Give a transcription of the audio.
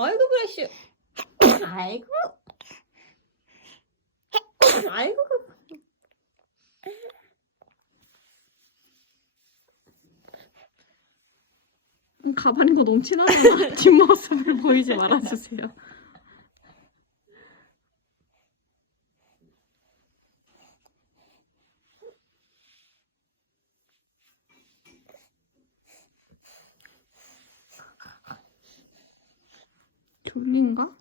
아이고 브러쉬. 아이고. 아이고. 가발인 거 너무 친하잖아. 뒷모습을 보이지 말아주세요. 졸린가?